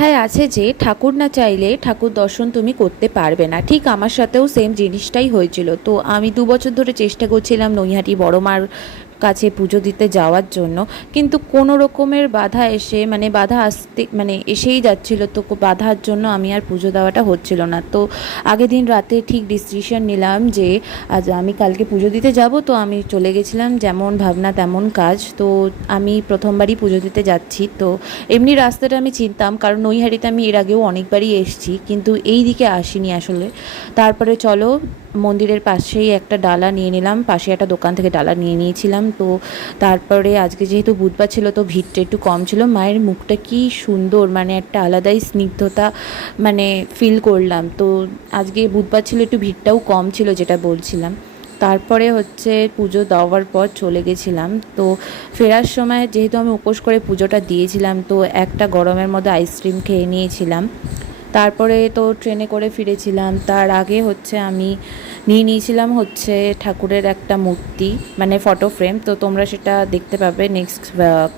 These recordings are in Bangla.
কথায় আছে যে ঠাকুর না চাইলে ঠাকুর দর্শন তুমি করতে পারবে না। ঠিক আমার সাথেও সেম জিনিসটাই হয়েছিল। তো আমি ২ বছর ধরে চেষ্টা করছিলাম নৈহাটি বড় মার কাছে পুজো দিতে যাওয়ার জন্য, কিন্তু কোনো রকমের বাধা এসে মানে বাধা আসতে মানে এসেই যাচ্ছিলো, তো বাধার জন্য আমি আর পুজো দেওয়াটা হচ্ছিল না। তো আগের দিন রাতে ঠিক ডিসিশন নিলাম যে আজ আমি কালকে পুজো দিতে যাব। তো আমি চলে গেছিলাম, যেমন ভাবনা তেমন কাজ। তো আমি প্রথমবারই পুজো দিতে যাচ্ছি। তো এমনি রাস্তাটা আমি চিনতাম, কারণ নৈহাটিতে আমি এর আগেও অনেকবারই এসেছি, কিন্তু এই দিকে আসিনি আসলে। তারপরে চলো, মন্দিরের পাশেই একটা ডালা নিয়ে নিলাম, পাশে একটা দোকান থেকে ডালা নিয়ে নিয়েছিলাম। তো তারপরে আজকে যেহেতু বুধবার ছিল, তো ভিড়টা একটু কম ছিল। মায়ের মুখটা কি সুন্দর, মানে একটা আলাদাই স্নিগ্ধতা মানে ফিল করলাম। তো আজকে বুধবার ছিল, একটু ভিড়টাও কম ছিল, যেটা বলছিলাম। তারপরে হচ্ছে পুজো দেওয়ার পর চলে গেছিলাম। তো ফেরার সময় যেহেতু আমি উপোস করে পুজোটা দিয়েছিলাম, তো একটা গরমের মধ্যে আইসক্রিম খেয়ে নিয়েছিলাম। তারপরে তো ট্রেনে করে ফিরেছিলাম। তার আগে হচ্ছে আমি নিয়ে নিয়েছিলাম হচ্ছে ঠাকুরের একটা মূর্তি, মানে ফটো ফ্রেম। তো তোমরা সেটা দেখতে পাবে নেক্সট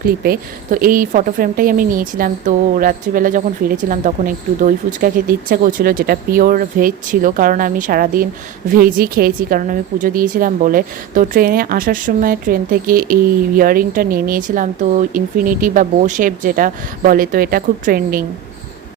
ক্লিপে। তো এই ফটো ফ্রেমটাই আমি নিয়েছিলাম। তো রাত্রিবেলা যখন ফিরেছিলাম তখন একটু দই ফুচকা খেতে ইচ্ছা করছিলো, যেটা পিওর ভেজ ছিল, কারণ আমি সারাদিন ভেজই খেয়েছি, কারণ আমি পুজো দিয়েছিলাম বলে। তো ট্রেনে আসার সময় ট্রেন থেকে এই ইয়াররিংটা নিয়ে নিয়েছিলাম। তো ইনফিনিটি বা বো শেপ যেটা বলে, তো এটা খুব ট্রেন্ডিং।